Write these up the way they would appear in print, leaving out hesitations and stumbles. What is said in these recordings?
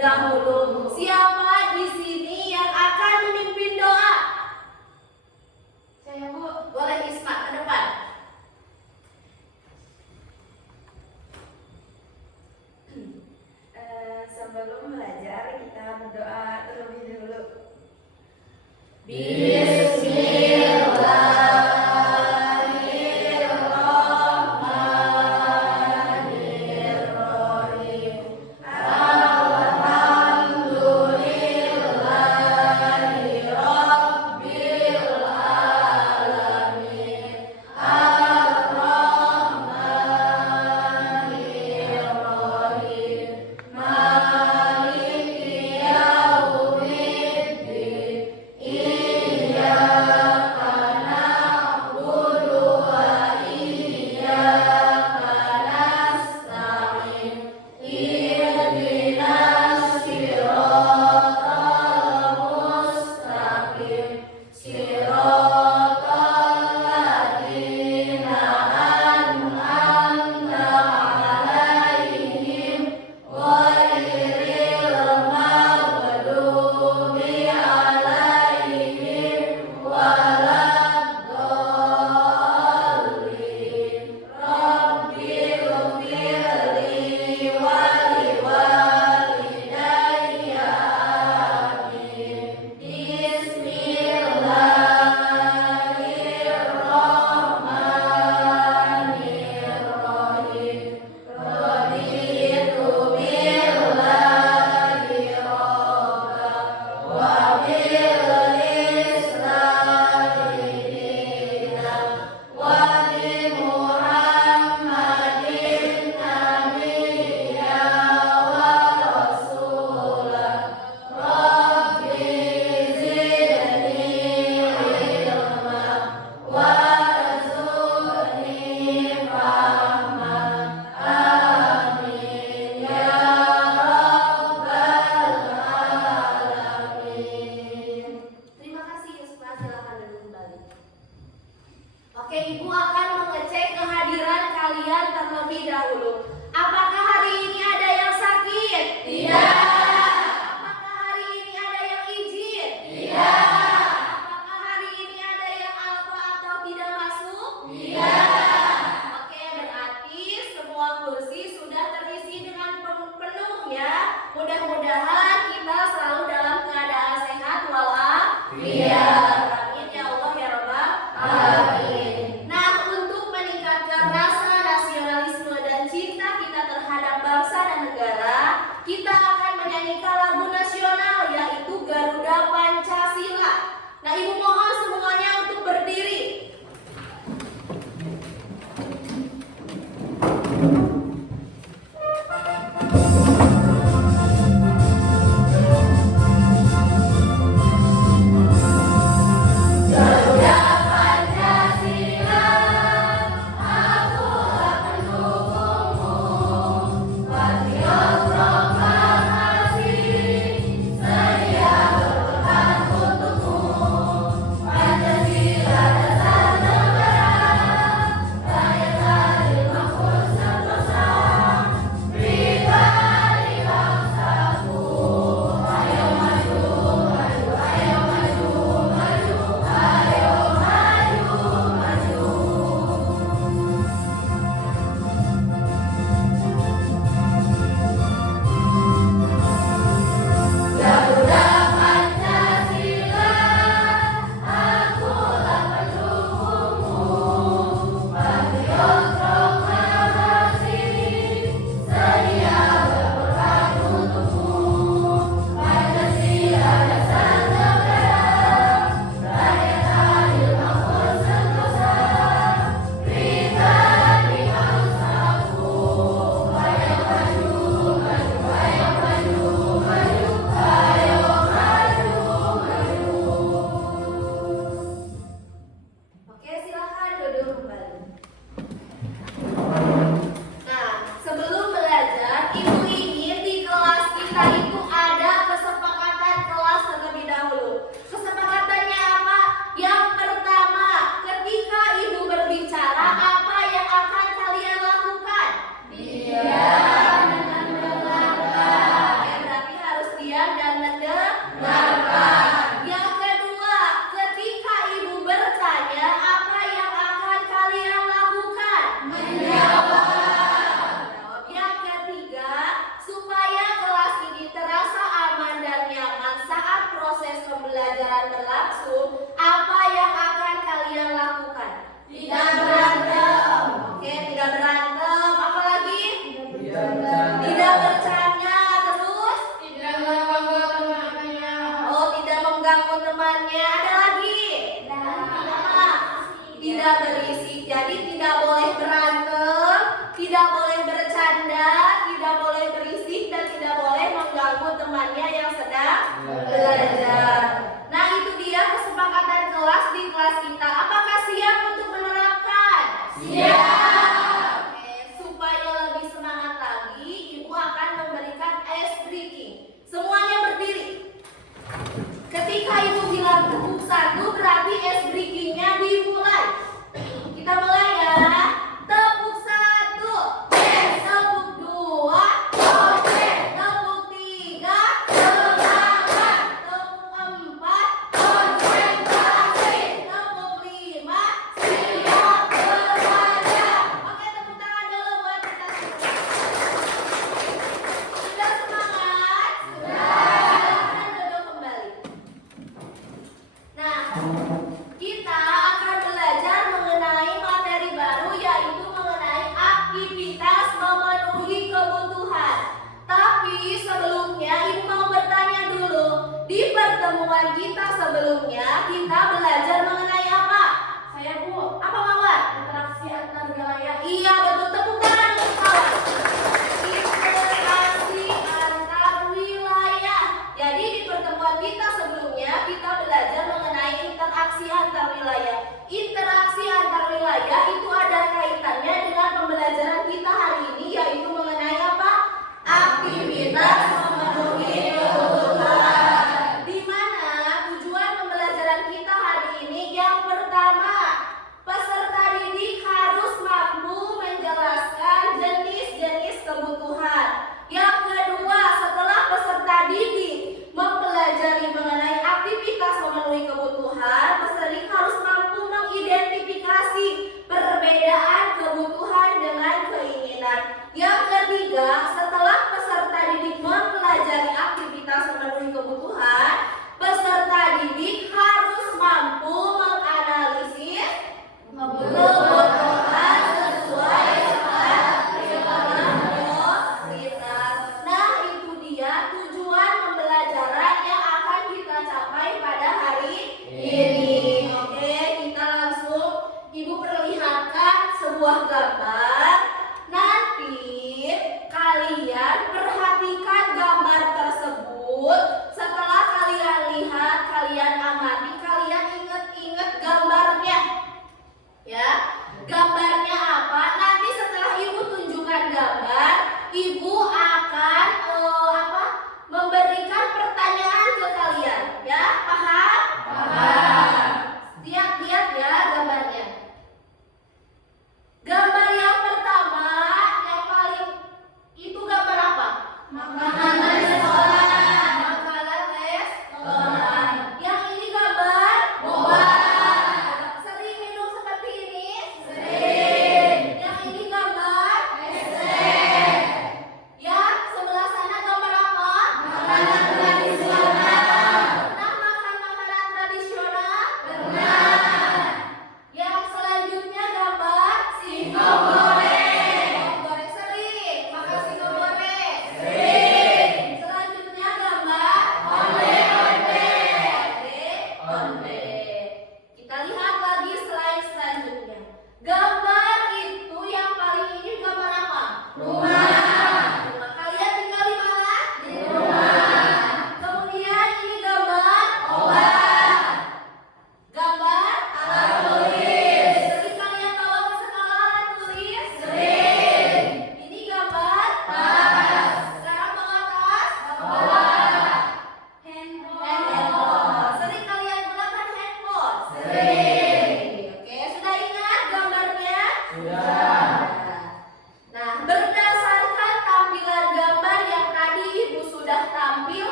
dahulu. Siapa di sini yang akan memimpin doa? Saya Bu, boleh Isma ke depan. Sebelum belajar kita berdoa terlebih dulu. Iya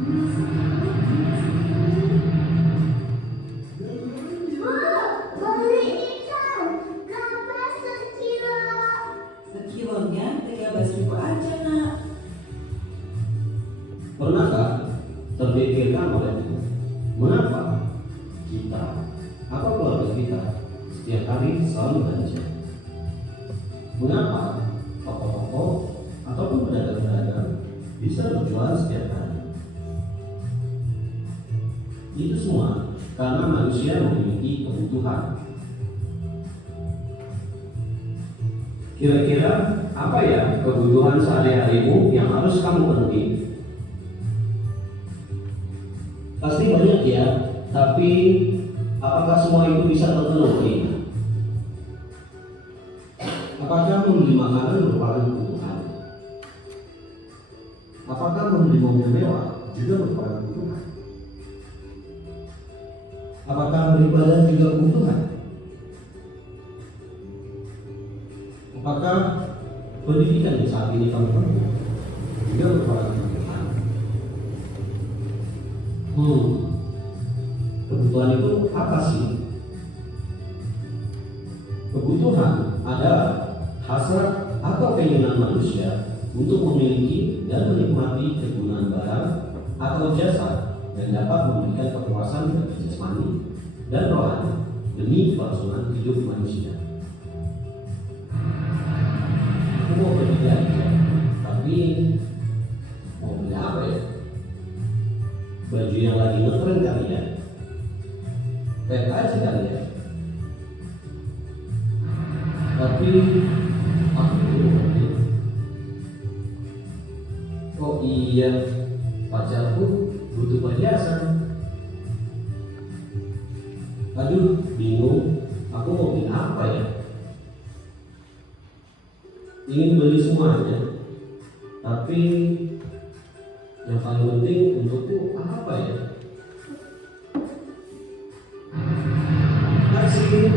Beli ikan, berapa sekilo? Sekilonya 13.000 aja, Nak. Pernahkah terpikirkan olehmu mengapa kita atau keluarga kita setiap hari selalu belanja? Mengapa toko-toko ataupun pedagang-pedagang bisa berjualan setiap hari? Itu semua karena manusia memiliki kebutuhan. Kira-kira apa ya kebutuhan sehari-harimu yang harus kamu penuhi? Pasti banyak ya, tapi apakah semua itu bisa terpenuhi? Apakah membeli makanan merupakan kebutuhan? Apakah membeli mobil mewah juga merupakan kebutuhan? Apakah beribadah juga kebutuhan? Apakah pendidikan yang saat ini kamu tempuh juga merupakan kebutuhan? Kebutuhan itu apa sih? Kebutuhan adalah hasrat atau keinginan manusia untuk memiliki dan menikmati kegunaan barang atau jasa yang dapat memberikan kepuasan bagi jasmani dan rohani demi kelangsungan hidup manusia. Aku mau pergi belanja, tapi mau beli apa ya? Baju yang lagi ngetren kali ya? Kayak aja kali ya? Tapi aku belum ngerti. Oh iya, pacarku butuh perhiasan. Aduh, bingung. Aku mau beli apa ya? Ingin beli semuanya, tapi yang paling penting untukku apa ya? Kasih.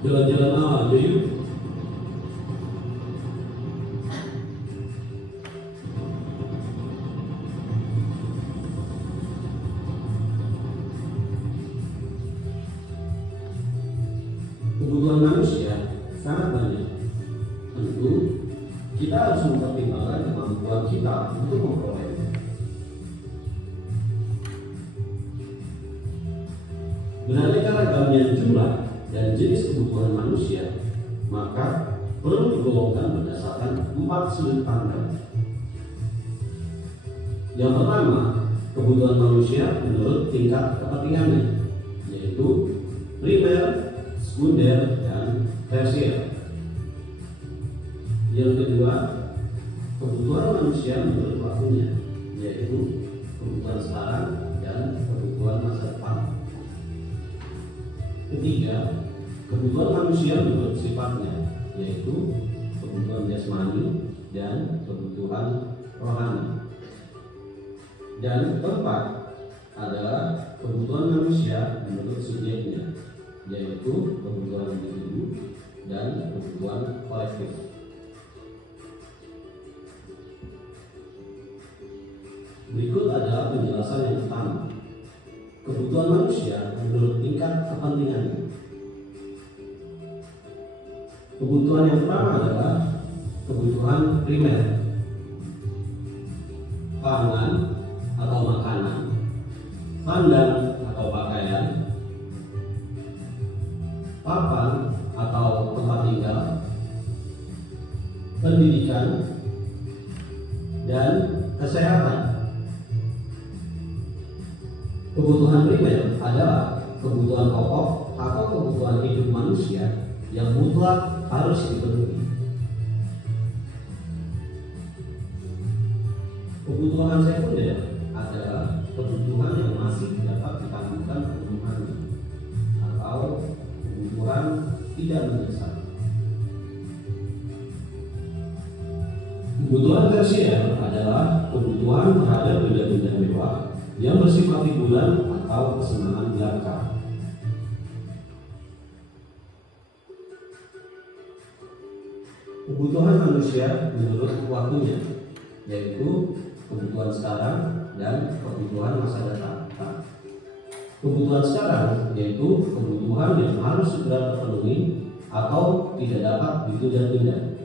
Jalan-jalan aja yuk. Kebutuhan manusia sangat banyak. Tentu kita harus mempertimbangkan kemampuan kita untuk memperolehnya. Beraneka ragamnya jumlah dan jenis kebutuhan manusia, maka perlu digolongkan berdasarkan 4 sudut pandang. Yang pertama, kebutuhan manusia menurut tingkat kepentingannya, yaitu primer, sekunder, dan tersier. Yang kedua, kebutuhan manusia menurut waktunya, yaitu kebutuhan sekarang dan kebutuhan masa depan. Ketiga, kebutuhan manusia menurut sifatnya, yaitu kebutuhan jasmani dan kebutuhan rohani. Dan keempat adalah kebutuhan manusia menurut subjeknya, yaitu kebutuhan individu dan kebutuhan kolektif. Berikut adalah penjelasan yang pertama. Kebutuhan manusia menurut tingkat kepentingannya. Kebutuhan yang pertama adalah kebutuhan primer, pangan atau makanan, sandang atau pakaian, papan atau tempat tinggal, pendidikan, dan kesehatan. Kebutuhan primer adalah kebutuhan pokok atau kebutuhan hidup manusia yang mutlak harus dipenuhi. Kebutuhan sekunder adalah kebutuhan yang masih dapat ditangguhkan kebutuhannya atau kebutuhan tidak mendesak. Kebutuhan tersier adalah kebutuhan terhadap benda-benda mewah yang bersifat hiburan atau kesenangan belaka. kebutuhan manusia menurut waktunya, yaitu kebutuhan sekarang dan kebutuhan masa depan. Kebutuhan sekarang yaitu kebutuhan yang harus segera terpenuhi atau tidak dapat ditunda-tunda.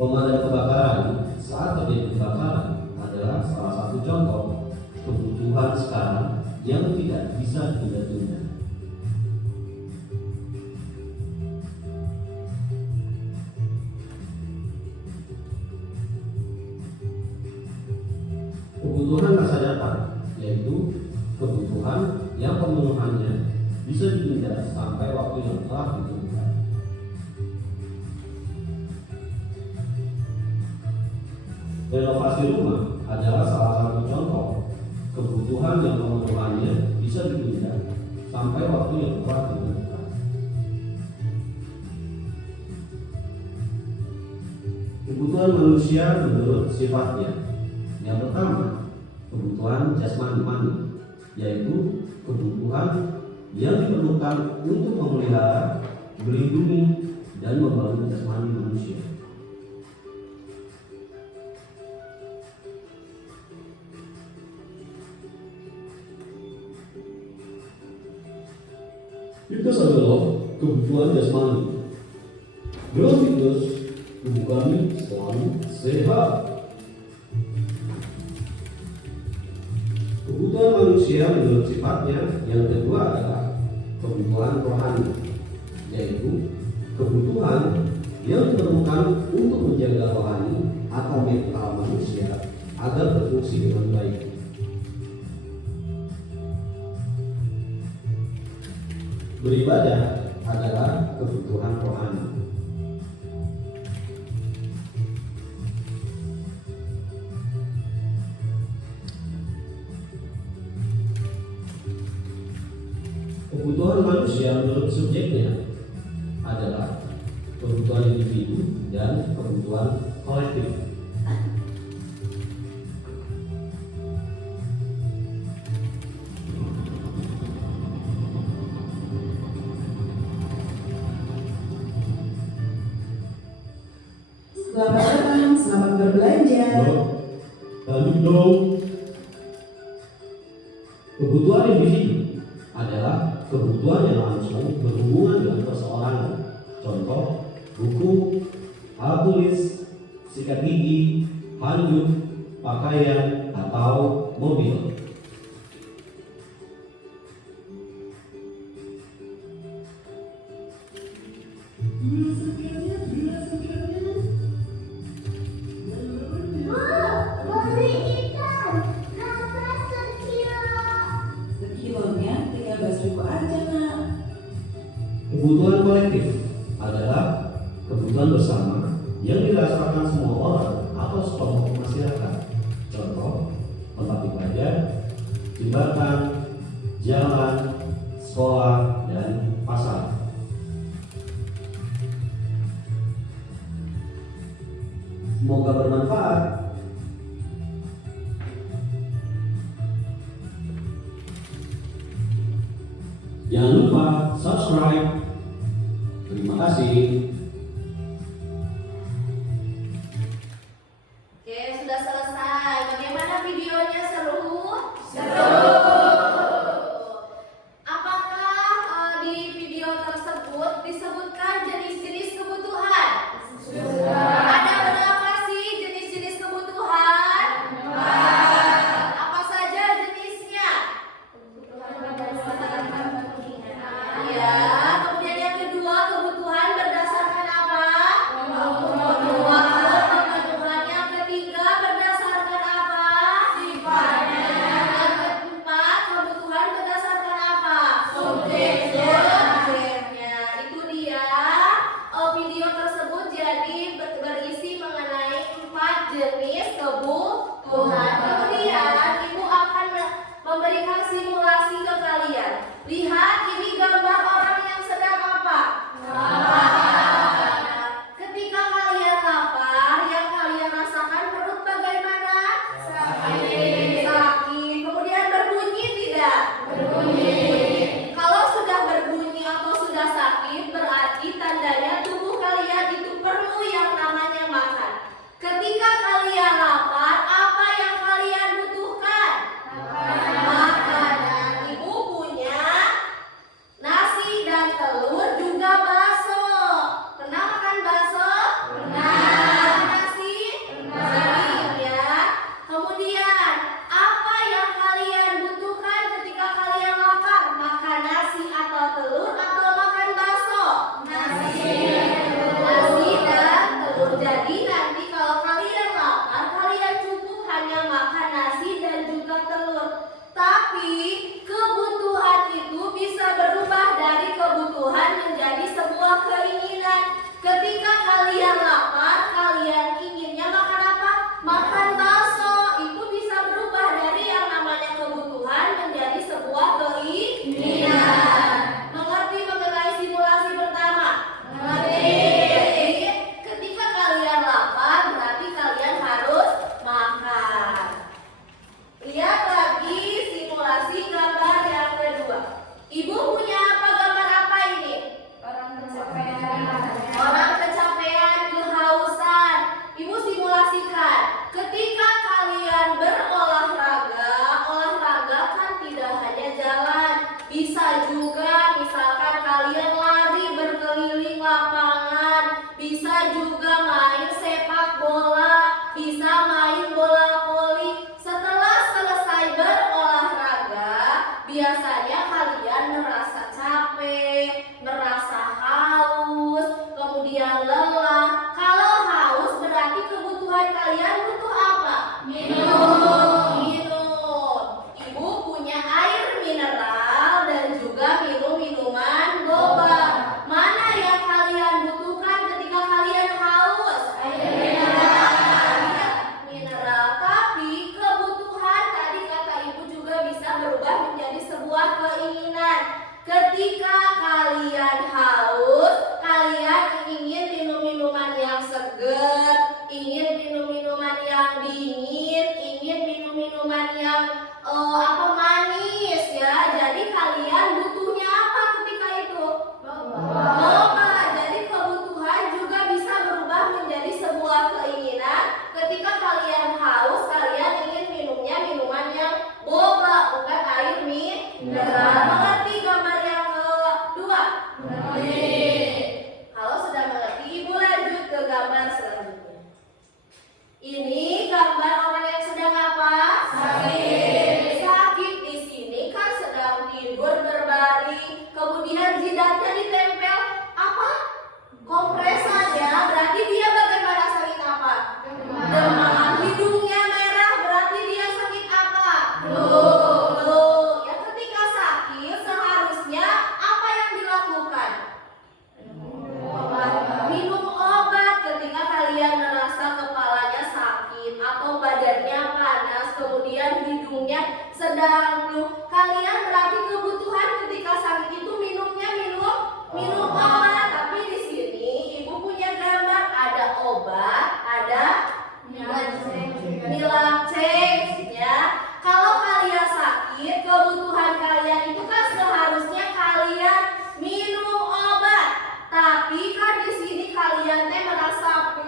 Pemadam kebakaran saat terjadi kebakaran adalah salah satu contoh kebutuhan sekarang yang tidak bisa ditunda-tunda. Kebutuhan masa depan yaitu kebutuhan yang pemenuhannya bisa ditunda sampai waktu yang telah ditentukan. Renovasi rumah adalah salah satu contoh kebutuhan yang pemenuhannya bisa ditunda sampai waktu yang telah ditentukan. Kebutuhan manusia menurut sifatnya. Yang pertama, kebutuhan jasmani, yaitu kebutuhan yang diperlukan untuk memelihara, melindungi, dan membangun jasmani manusia. Fitness adalah kebutuhan jasmani. Dalam fitness, tubuh kami selalu sehat. Kebutuhan manusia menurut sifatnya yang kedua adalah kebutuhan rohani, yaitu kebutuhan yang diperlukan untuk menjaga rohani atau mental manusia agar berfungsi dengan baik. Beribadah adalah kebutuhan rohani. Kebutuhan manusia menurut subjeknya adalah kebutuhan individu dan kebutuhan kolektif. Selamat datang, selamat berbelanja. Lanjut dong. Kebutuhan individu adalah kebutuhan yang langsung berhubungan dengan perseorangan. Contoh, buku, alat tulis, sikat gigi, handuk, pakaian, atau mobil. Beli ikan, harga sekilo. Sekilonya 13.000 aja, Nak. Kebutuhan kolektif adalah kebutuhan bersama yang dirasakan semua orang atau sekelompok masyarakat. Contoh, tempat ibadah, jembatan, jalan, sekolah, dan pasar. Semoga bermanfaat. Jangan lupa subscribe. Terima kasih. Oke, sudah selesai. Bagaimana videonya, seru? Apakah di video tersebut disebutkan jenis-jenis kebutuhan? Ada berapa sih jenis-jenis kebutuhan? Apa saja jenisnya? Ya, kemudian yang kedua, kebutuhan berdasarkan apa? Waktu. Kebutuhan yang ketiga berdasarkan apa? Sifatnya. Yang keempat, kebutuhan berdasarkan apa? Subjeknya. Itu dia. Video tersebut jadi berisi mengenai 4 jenis kebutuhan. Kemudian Ibu akan memberikan simulasi ke kalian. Lihat, ini gambar orang yang sedang apa? Ketika kalian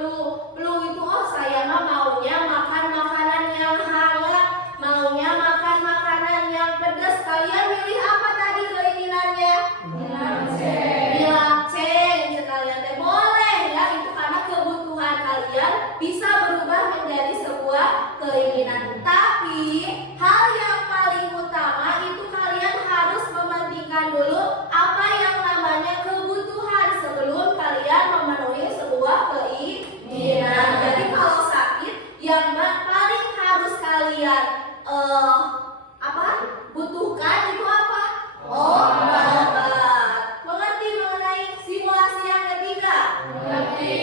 Blue. Blue itu saya mah maunya makan makanan yang hangat, maunya makan makanan yang pedas. Kalian milih apa tadi keinginannya? Bilang ceng sekalian teh boleh ya, itu karena kebutuhan kalian bisa berubah menjadi sebuah keinginan. Tapi hal yang paling utama itu kalian harus mementingkan dulu apa yang namanya kebutuhan sebelum kalian memenuhi sebuah keinginan. Jadi kalau sakit yang paling harus kalian butuhkan itu apa? Obat. Mengerti mengenai simulasi yang ketiga? Mengerti.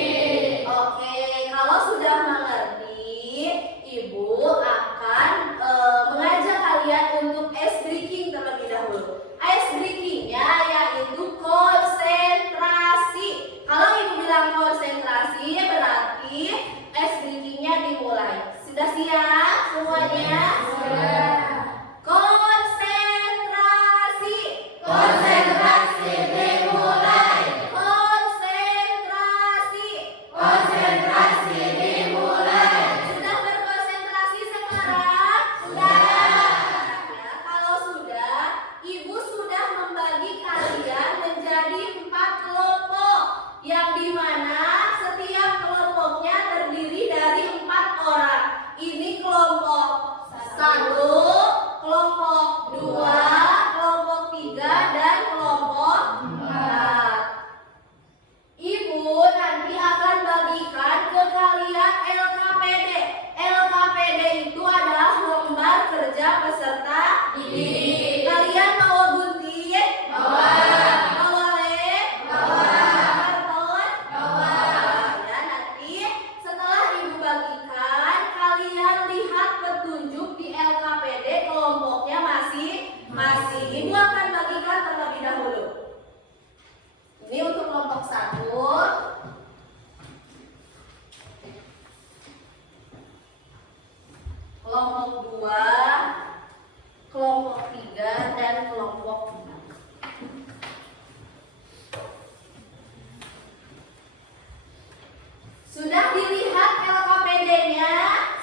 Oke, kalau sudah mengerti, Ibu akan mengajak kalian untuk ice breaking terlebih dahulu. Ice breakingnya yaitu konsentrasi. Kalau Ibu bilang konsentrasi, berarti ice breakingnya dimulai. Sudah siap semuanya? Sudah. Konsentrasi. Konsentrasi dimulai. Konsentrasi. Konsentrasi dimulai. Sudah berkonsentrasi sekarang? Sudah. Ya, kalau sudah, Ibu sudah membagi kalian menjadi 4 kelompok, yang dimana setiap kelompoknya terdiri dari 4 orang. Ini kelompok 1, kelompok 2, kelompok 3, dan kelompok 4. Ibu nanti akan bagikan ke kalian LKPD. LKPD itu adalah lembar kerja peserta didik. Kalian bawa gunting? Bawa. Bawa lem? Bawa. Karton? Bawa. Ya, nanti setelah Ibu bagikan, kalian lihat petunjuk di LKPD kelompoknya masing-masing. Ibu akan bagikan terlebih dahulu. Ini untuk kelompok 1, kelompok 2, kelompok 3, dan kelompok 4. Sudah dilihat LKPD-nya?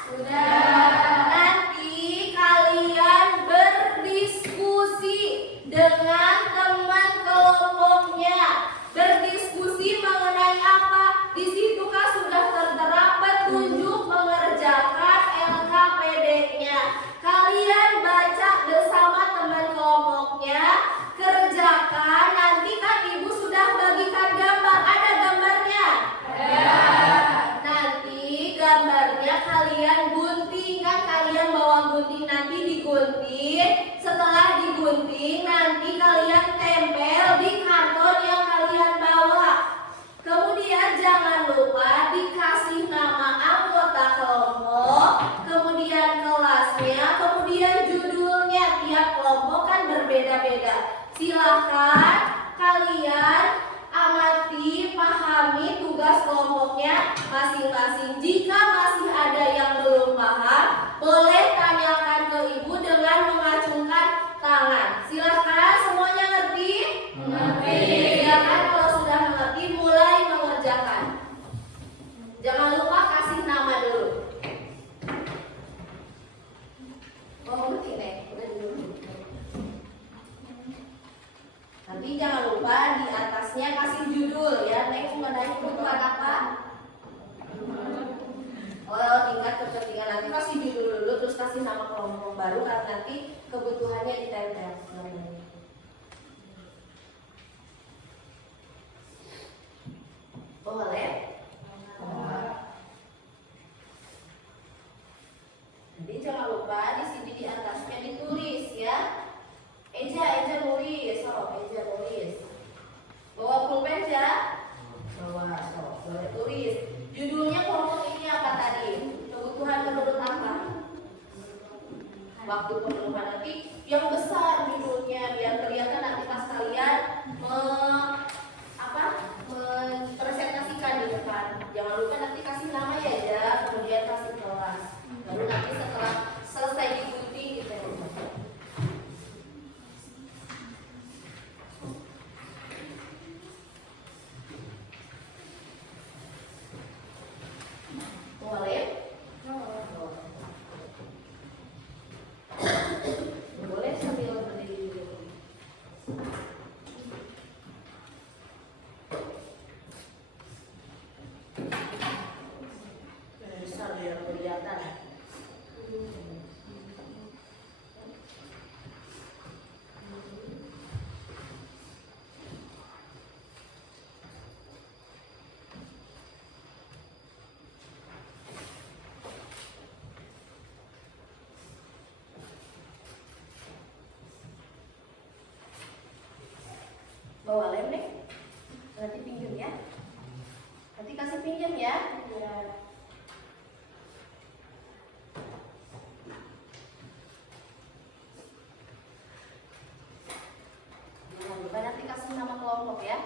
Sudah. Nanti kalian berdiskusi dengan teman kelompoknya. Berdiskusi mengenai apa? Di situ kan sudah tertera petunjuk mengerjakan LKPD-nya. Kalian baca bersama teman kelompoknya, kerjakan. Nanti kan Ibu sudah bagikan gambar. Ada gambarnya? Ada. Nanti gambarnya kalian gunting, kan kalian bawa gunting, nanti digunting. Setelah digunting, nanti kalian tempel di karton yang kalian bawa. Kemudian jangan lupa dikasih nama anggota kelompok, kemudian kelasnya, kemudian judulnya. Tiap kelompok kan berbeda-beda. Silahkan kalian amati, pahami tugas kelompoknya masing-masing. Jika masih ada yang belum paham, boleh tanyakan ke Ibu dengan mengacungkan tangan. Silahkan, semuanya ngerti? Ngerti. Silahkan kalau sudah mengerti, mulai mengerjakan. Jangan lupa kasih nama dulu. Oh, ngerti nih? Udah dulu. Nanti jangan lupa di atasnya kasih judul ya. Neng mengenai kebutuhan apa? Oh, tingkat kepentingan. Nanti kasih judul dulu, terus kasih nama kelompok baru, karena nanti kebutuhannya ditempel. Boleh? Nanti jangan lupa di sini di atasnya ditulis ya. Eja nulis, Eja nulis. Bawa pulpen ya? Bawa, boleh tulis. Judulnya kelompok ini apa tadi? Kebutuhan menurut apa? Waktu pemenuhan, nanti yang besar judulnya biar kelihatan nanti pas kalian presentasikan di depan. Jangan lupa nanti kasih nama ya, kemudian kasih kelas. Baru nanti setelah selesai digunting kita Bawa lem deh. Nanti pinjam ya. Nanti kasih pinjam ya. Iya. Jangan lupa nanti kasih nama kelompok ya.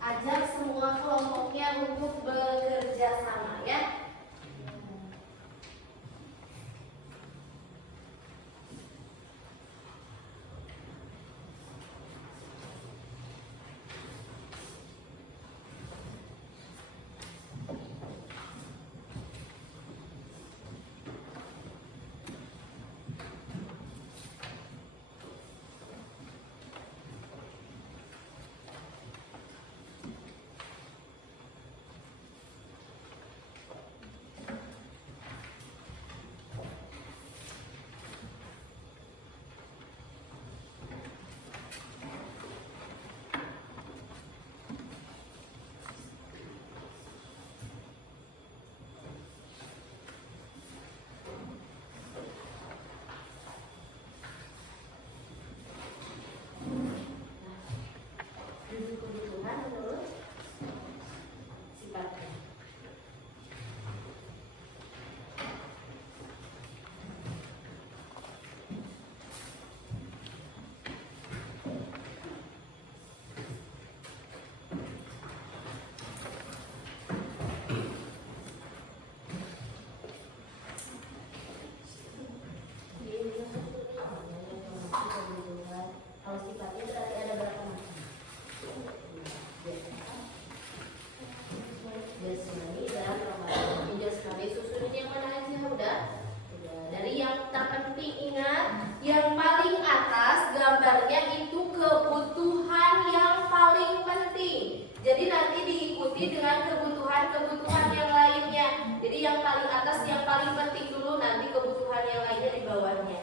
Ajak semua kelompoknya untuk bekerja sama ya. Kebutuhan menurut sifatnya. Kalau sifatnya berarti ada berapa macam? Jasmani dan rohani. Jasmani susunnya yang mana aja udah? Dari yang terpenting ingat, yang paling atas gambarnya itu kebutuhan yang paling penting. Jadi nanti diikuti dengan kebutuhan-kebutuhan yang lainnya. Jadi yang paling atas yang paling penting dulu, nanti kebutuhan yang lainnya di bawahnya.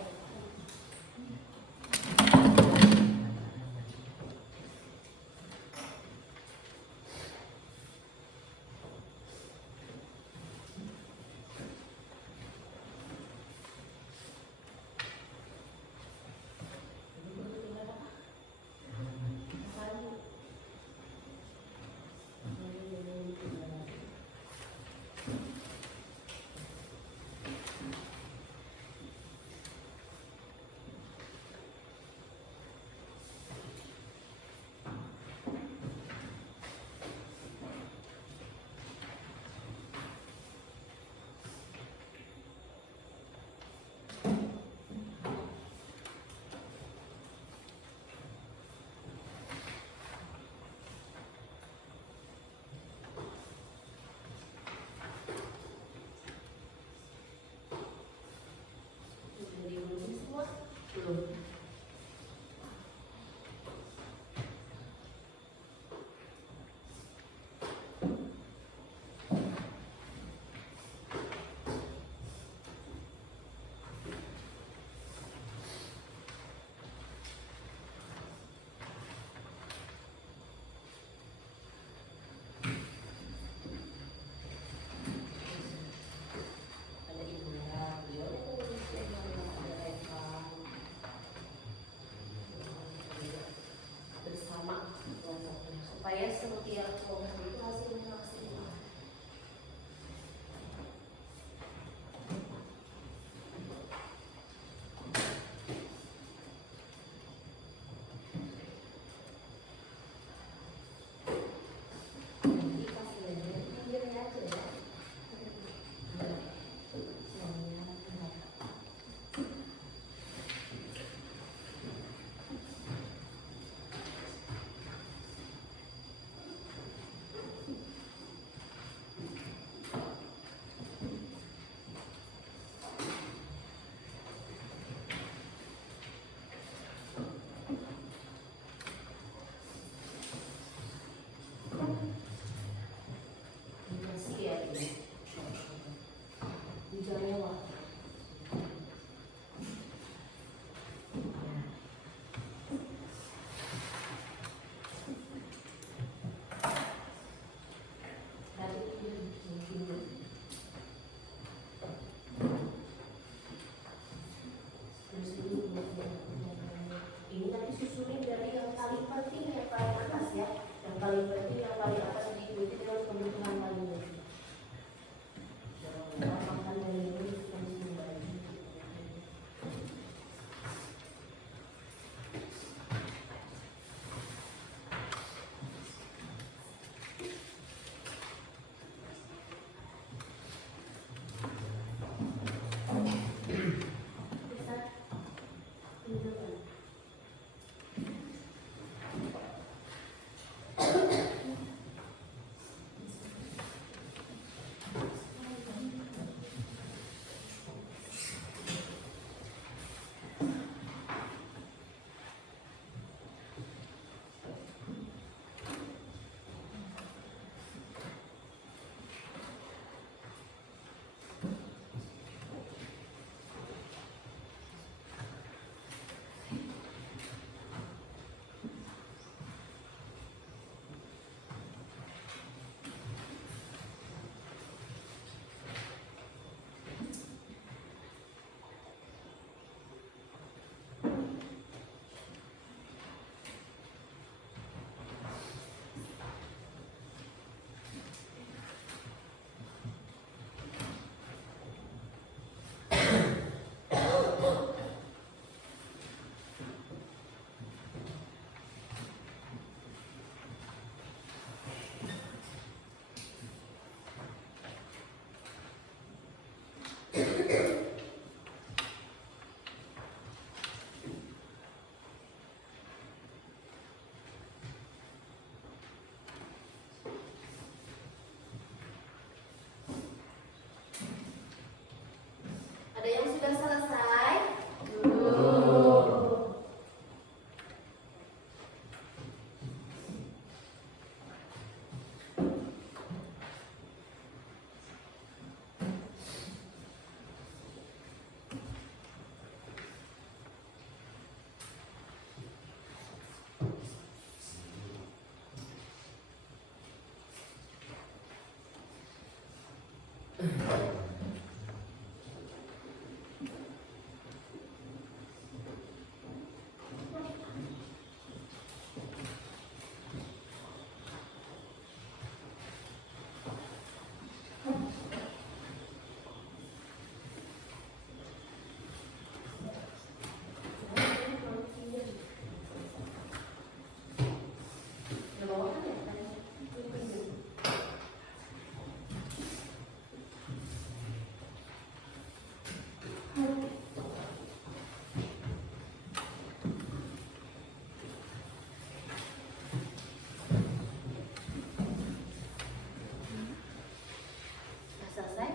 Selesai?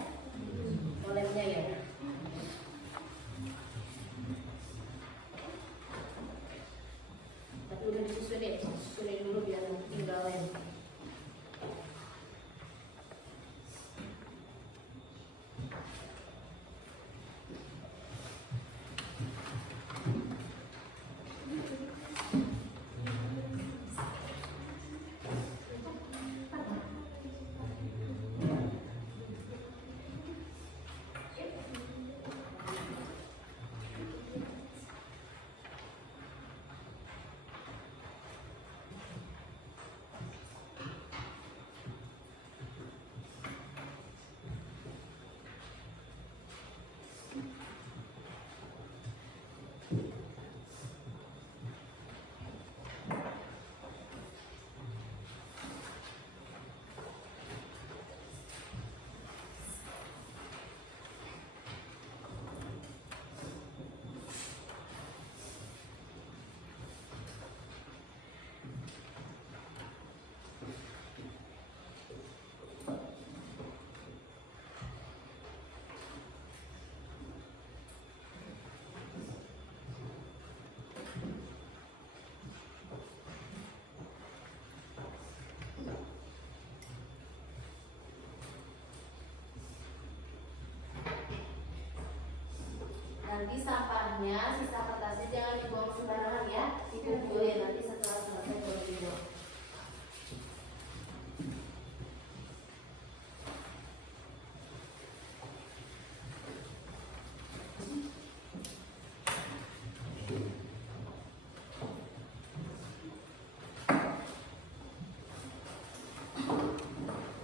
Molemnya ya. Tapi udah disusunin dulu biar tinggalin. Nanti sampahnya, sisa kertasnya jangan dibuang sembarangan ya, dikumpulin nanti setelah selesai baru dibuang.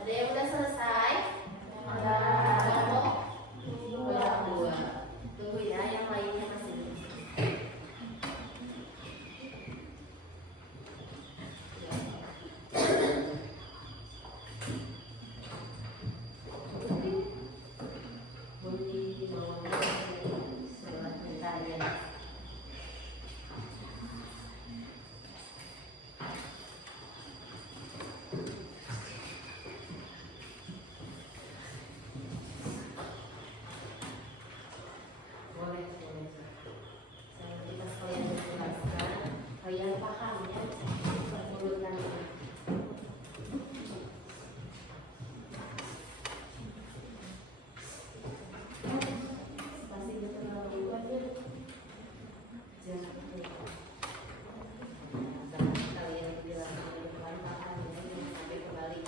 Ada yang udah selesai? Tunggu ya, yang lainnya masih belum. Boleh. Saya kita sekalian menjelaskan, kalian paham ya, permulutan ini. Pasti keterlaluan ya. Jangan lupa. Kalian bilang kalian paham ya, sampai kembali.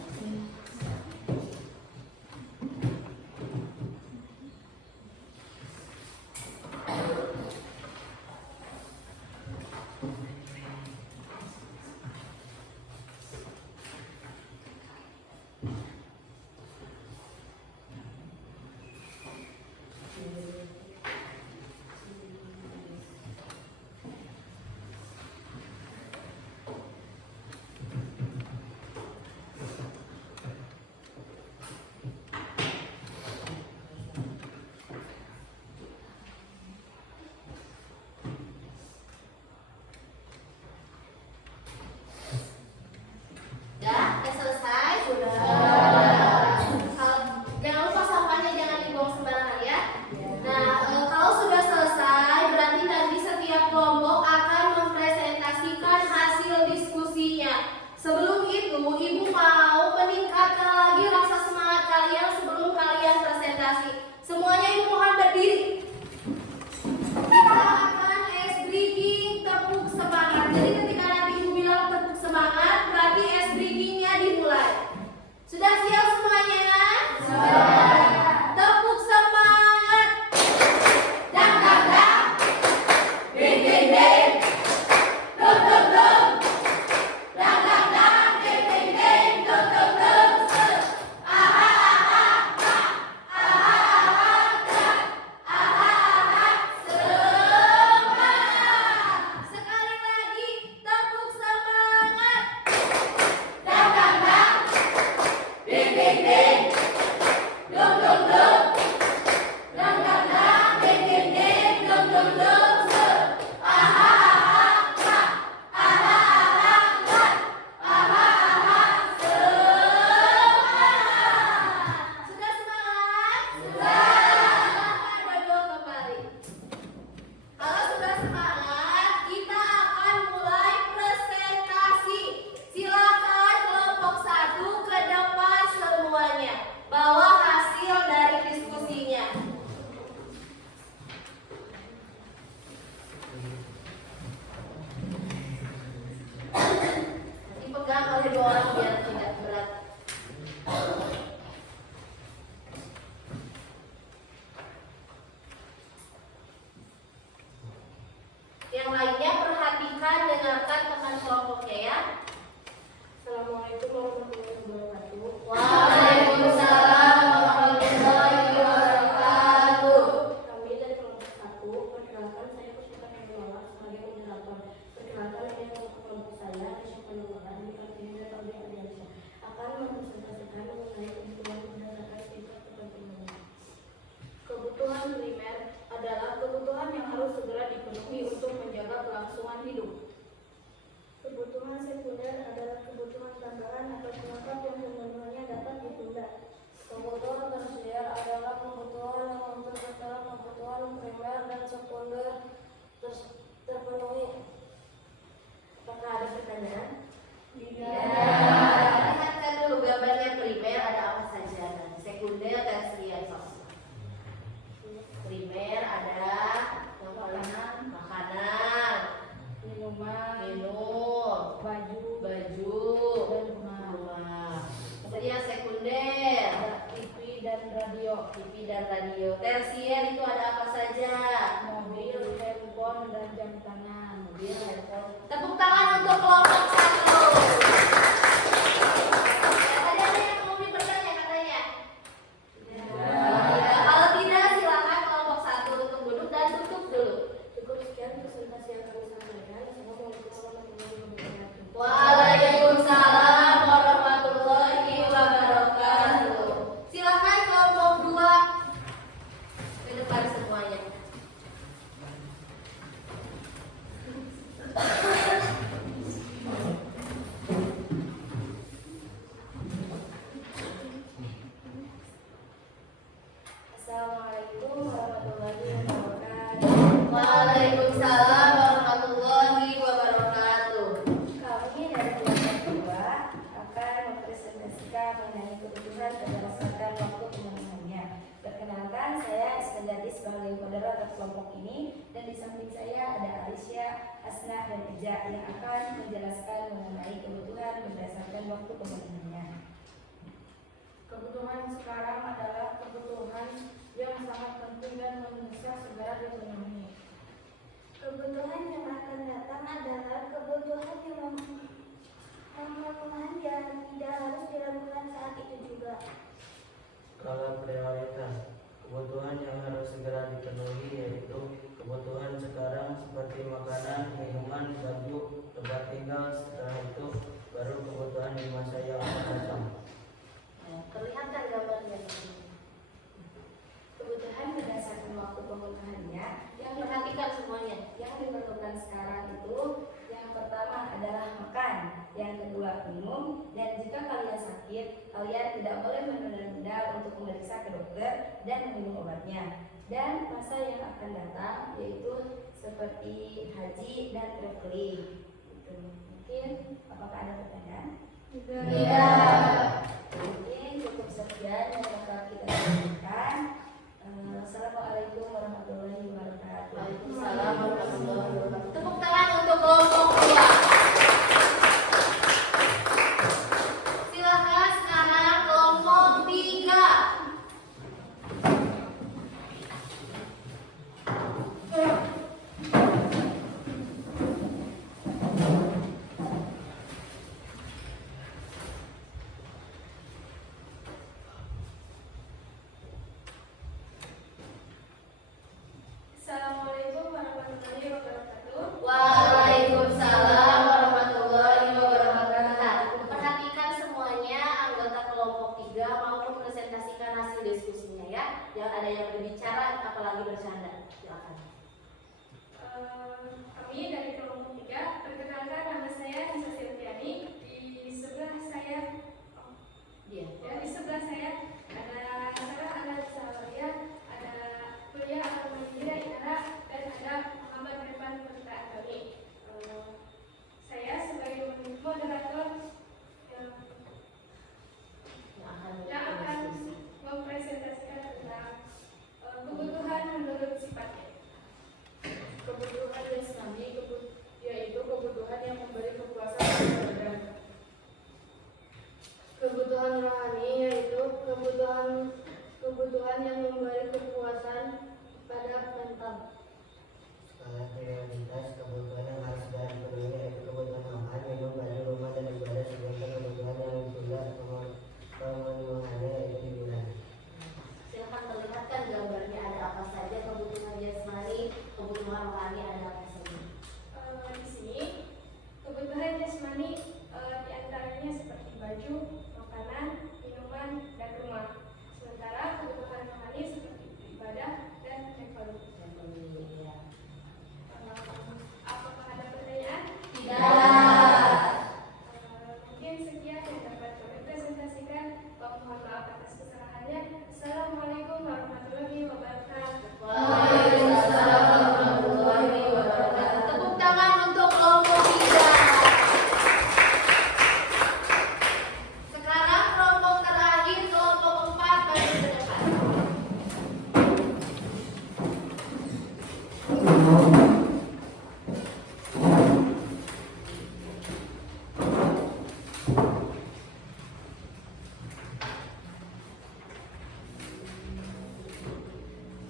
Udah selesai? Sudah. Jangan lupa sampahnya jangan dibuang sembarangan ya. Nah, kalau sudah selesai, berarti nanti setiap kelompok akan mempresentasikan hasil diskusinya. Sebelum itu, Ibu mau meningkatkan lagi rasa semangat kalian sebelum kalian presentasi. Semuanya Ibu mohon berdiri. Kita akan ice breaking tepuk semangat. Jadi ketika nanti Ibu bilang tepuk semangat, berarti ice breakingnya dimulai. Sudah siap semuanya? Sudah. Yang lainnya perhatikan, dengarkan teman kelompoknya ya. Assalamualaikum warahmatullahi wabarakatuh. Waalaikumsalam warahmatullahi wabarakatuh. Kami dari kelompok 1, perkenalkan saya Kusmita Nurullah sebagai moderator. Perkenalkan ini kelompok saya, Kusmita Nurullah, dipanggil dari Audi Adiansyah, akan mempresentasikan mengenai kebutuhan berdasarkan tingkat kepentingan. Kebutuhan primer adalah kebutuhan yang harus segera dipenuhi untuk menjaga kelangsungan hidup. Kebutuhan sekunder adalah kebutuhan tambahan atau pelengkap yang sebenarnya dapat ditunda. Kebutuhan tersier adalah kebutuhan yang hampir setelah kebutuhan primer dan sekunder terpenuhi. Apakah ada pertanyaan? Lihatkan dulu gambarnya. Primer ada apa saja dan sekunder dan tersier. Primer ada makanan, Minuman, minum, baju, baju, dan rumah. kemudian sekunder, TV dan radio, TV dan radio. Tersier itu ada apa saja? mobil, handphone, dan jam tangan. Mobil, handphone. Tepuk tangan untuk kelompok 1. Ada yang mau bertanya katanya? Ya, kalau tidak silakan kelompok 1 untuk duduk dan tutup dulu. Cukup sekian presentasi yang kami sampaikan. Assalamualaikum warahmatullahi wabarakatuh. Waalaikumsalam warahmatullahi wabarakatuh. Silakan kelompok 2 ke depan semuanya. Assalamualaikum warahmatullahi wabarakatuh. Waalaikumsalam warahmatullahi wabarakatuh. Kami dari kelompok 2 akan mempresentasikan mengenai kebutuhan berdasarkan waktu pemenuhannya. Perkenalkan, saya Iskandari sebagai moderator kelompok ini, dan di samping saya ada Alicia, Asna, dan Eja yang akan menjelaskan mengenai kebutuhan berdasarkan waktu pemenuhannya. Kebutuhan sekarang adalah kebutuhan yang sangat penting dan mendesak segera dipenuhi. Kebutuhan yang akan datang adalah kebutuhan yang memenuhan yang tidak harus dilakukan saat itu juga. Skala prioritas. Kebutuhan yang harus segera dipenuhi yaitu kebutuhan sekarang seperti makanan, minuman, baju, tempat tinggal. Setelah itu baru kebutuhan di masa yang akan datang. Perlihatkan gambarnya. Kebutuhan berdasarkan waktu pemenuhannya Yang perhatikan semuanya. yang diperlukan sekarang itu yang pertama adalah makan, yang kedua minum, dan jika kalian sakit, kalian tidak boleh menunda-nunda untuk memeriksa ke dokter dan meminum obatnya. Dan masa yang akan datang yaitu seperti haji dan traveling. Gitu. Mungkin apakah ada pertanyaan? Tidak. Mungkin cukup sekian yang bakal kita lakukan. Assalamualaikum warahmatullahi wabarakatuh. Waalaikumsalam warahmatullahi wabarakatuh. Tepuk tangan untuk kelompok 2. Silakan sekarang kelompok 3. Assalamualaikum warahmatullahi wabarakatuh. Waalaikumsalam warahmatullahi wabarakatuh. Perhatikan semuanya, anggota kelompok 3 mau mempresentasikan hasil diskusinya ya. Jangan ada yang berbicara apalagi bercanda. Silakan. Kami dari kelompok 3, perkenalkan nama saya Nisa Silviani. Di sebelah saya Dia. di sebelah saya ada Sarah, ada Sawaria, ada Kuliah Alhamdulillah Inara, dan ada Muhammad Irfan peserta kami. Saya sebagai moderator yang akan mempresentasikan tentang kebutuhan menurut sifatnya. Kebutuhan jasmani yaitu kebutuhan yang memberi kepuasan pada badan. Kebutuhan rohani yaitu kebutuhan yang memberi kepuasan pada mental. Skala prioritas kebutuhan yang harus segera dipenuhi yaitu kebutuhan makan, minum, baju, rumah, dan ibadah. Sedangkan kebutuhan yang ditunda pemenuhannya yaitu hiburan. Silahkan perlihatkan gambarnya ada apa saja kebutuhan jasmani, kebutuhan rohani ada apa saja. Di sini kebutuhan jasmani diantaranya seperti baju, makanan, minuman, dan rumah. Sementara kebutuhan rohani seperti ibadah dan teknologi. Apakah ada pertanyaan? Mungkin sekian yang dapat kami presentasikan. Mohon maaf atas kesalahannya. Assalamualaikum warahmatullahi wabarakatuh. Waalaikumsalam warahmatullahi wabarakatuh. Tepuk tangan untuk kelompok 3. Sekarang kelompok terakhir, kelompok 4 maju ke depan.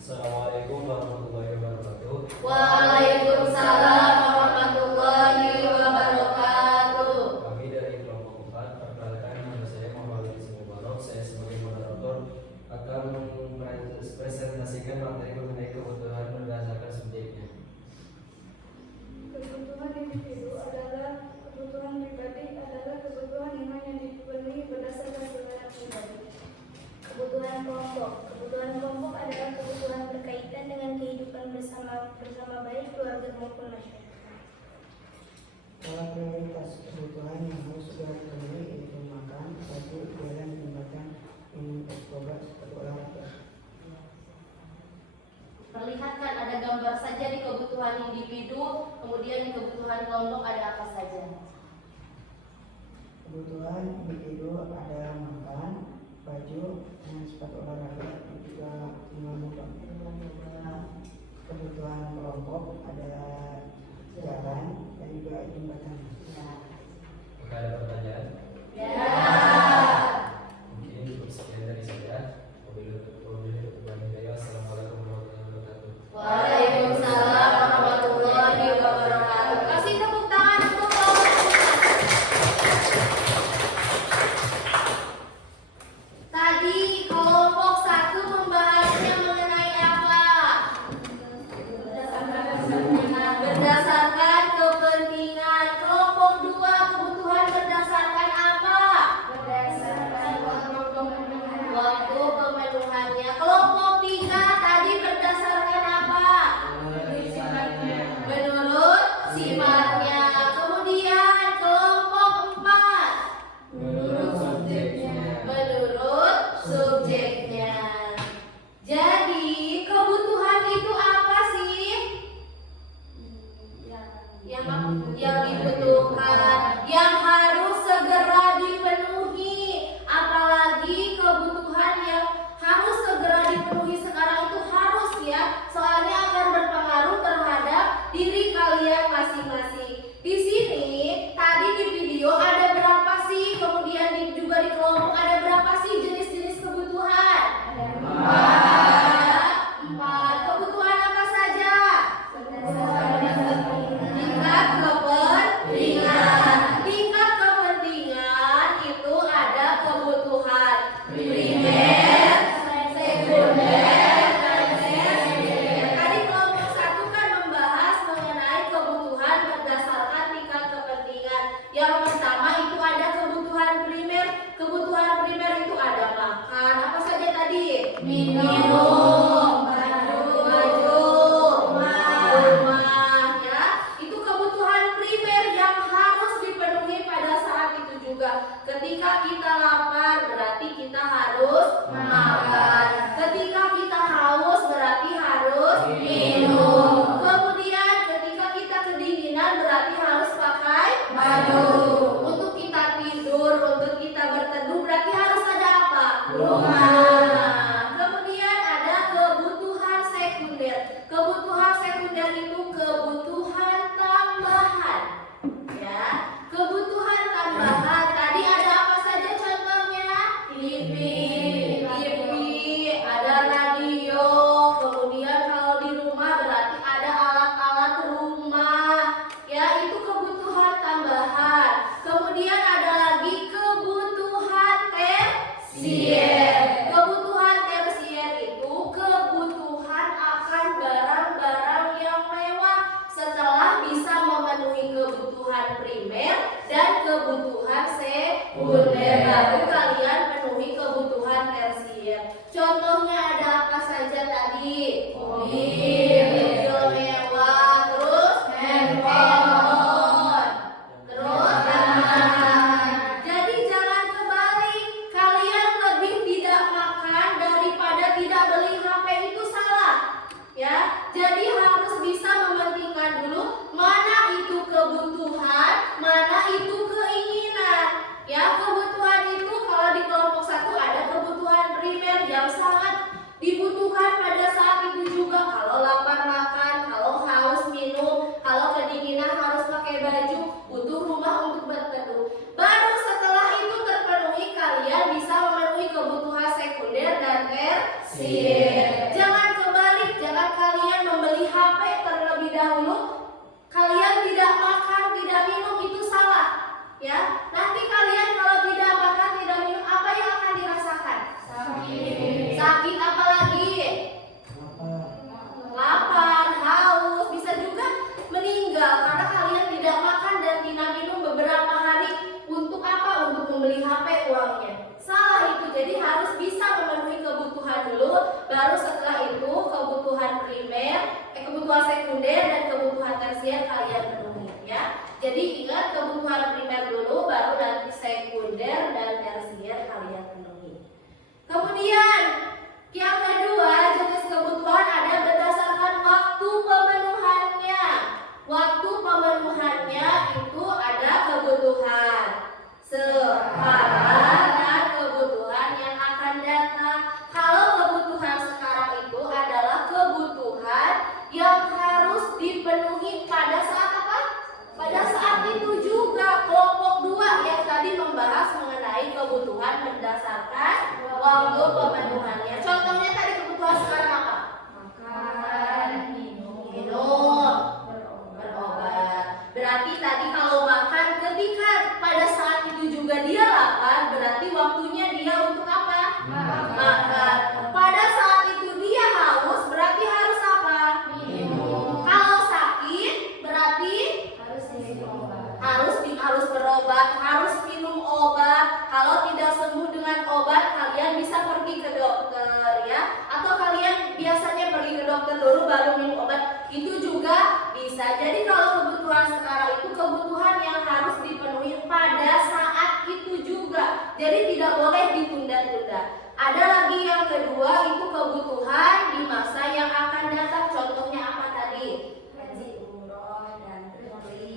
Assalamualaikum warahmatullahi wabarakatuh. Waalaikumsalam warahmatullahi wabarakatuh. Kami dari kelompok 4, perkenalkan nama saya Muhammad Rizky Mubarak. Saya sebagai moderator akan mempresentasikan materi mengenai kebutuhan berdasarkan subjeknya. Kebutuhan individu adalah kebutuhan pribadi adalah kebutuhan yang hanya dipenuhi berdasarkan selera pribadi. Kebutuhan kelompok adalah kebutuhan berkaitan dengan kehidupan bersama baik keluarga maupun masyarakat. Skala prioritas kebutuhan yang harus segera dipenuhi yaitu makan, baju, jalan, jembatan, minum es obat, serta olahraga. Perlihatkan ada gambar saja di kebutuhan individu, kemudian di kebutuhan kelompok ada apa saja. Kebutuhan individu ada makan, baju, dan sepatu olahraga, dan juga minum. Kebutuhan kelompok ada jalan dan juga jembatan. Apakah ada pertanyaan? Ya. Mungkin cukup sekian dari saya. Wabillahi Assalamualaikum warahmatullahi wabarakatuh. Waalaikumsalam warahmatullahi wabarakatuh. Kasih tepuk tangan untuk kelompok 4. Tadi kelompok 1 membahasnya mengenai apa? Berdasarkan kepentingan. Kelompok 2 kebutuhan berdasarkan apa? Waktu pemenuhannya. Kelompok 3 tadi berdasarkan apa? Menurut sifatnya. Kemudian kelompok 4 Menurut subjeknya. menurut subjeknya. Jadi kebutuhan itu apa sih? Yang dibutuhkan, yang harus segera dipenuhi. Apalagi kebutuhan yang harus segera dipenuhi sekarang itu harus ya, soalnya akan berpengaruh terhadap diri kalian masing-masing. Di sini tadi di video ada berapa sih? Kemudian juga di kelompok ada berapa sih jenis-jenis kebutuhan? Empat. Kebutuhan apa saja? Tingkat kepentingan. Tingkat kepentingan itu ada kebutuhan primer, sekunder, dan tersier. Tadi kelompok 1 kan membahas mengenai kebutuhan berdasarkan tingkat kepentingan. Yang pertama itu ada kebutuhan primer. Kebutuhan primer itu ada makan. Apa saja tadi? Minum, baju, rumah, ya. Itu kebutuhan primer yang harus dipenuhi pada saat itu juga. Ketika kita lapar berarti kita harus makan. Ketika kita haus berarti harus minum. Kemudian ketika kita kedinginan berarti harus pakai baju. Untuk kita tidur, untuk kita berteduh berarti harus ada apa? Rumah. Kemudian ada kebutuhan sekunder. Kebutuhan sekunder itu kebutuhan tambahan. Ya, kebutuhan tambahan. Tadi ada apa saja contohnya? TV, mobil mewah, terus handphone, terus jadi jangan kebalik. Kalian lebih tidak makan daripada tidak beli HP, itu salah. Ya, jadi harus bisa mementingkan dulu mana itu kebutuhan, mana itu keinginan. Ya, kebutuhan itu kalau di kelompok 1 ada kebutuhan primer yang sangat dibutuhkan pada saat itu juga. Kalau lapar makan, kalau haus minum, kalau kedinginan harus pakai baju, butuh rumah untuk berteduh. Baru setelah itu terpenuhi, kalian bisa memenuhi kebutuhan sekunder dan tersier. Jangan kebalik, jangan kalian membeli HP terlebih dahulu, kalian tidak makan, tidak minum, itu salah. Ya, nanti kalian kalau tidak makan, tidak minum, apa yang akan dirasakan? Sakit apa lagi? Lapar, haus, bisa juga meninggal karena kalian tidak makan dan tidak minum beberapa hari. Untuk apa? Untuk membeli HP uangnya. Salah itu. Jadi harus bisa memenuhi kebutuhan dulu, baru setelah itu kebutuhan primer, kebutuhan sekunder dan kebutuhan tersier kalian penuhi, ya. Jadi ingat, kebutuhan primer dulu, baru nanti sekunder dan tersier kalian penuhi. Kemudian yang kedua, jenis kebutuhan ada berdasarkan waktu pemenuhannya. Waktu pemenuhannya itu ada kebutuhan sekarang dan kebutuhan yang akan datang. Kalau kebutuhan sekarang itu adalah kebutuhan yang harus dipenuhi pada saat apa? Pada saat itu juga. Kelompok 2 yang tadi membahas mengenai kebutuhan berdasarkan waktu pemenuhannya. Contohnya tadi kebutuhan sekarang apa? Makan, Minum, berobat. Berarti tadi kalau makan, ketika pada saat itu juga dia lapar, berarti waktunya dia untuk apa? Makan. Pada saat itu dia haus, berarti harus apa? Minum. Kalau sakit, berarti harus berobat, harus minum obat. Kalau tidak sembuh dengan obat, kalian bisa pergi ke dokter, ya. Atau kalian biasanya pergi ke dokter dulu baru minum obat, itu juga bisa. Jadi kalau kebutuhan sekarang itu kebutuhan yang harus dipenuhi pada saat itu juga. Jadi tidak boleh ditunda-tunda. Ada lagi yang kedua, itu kebutuhan di masa yang akan datang. Contohnya apa tadi? haji, umroh, dan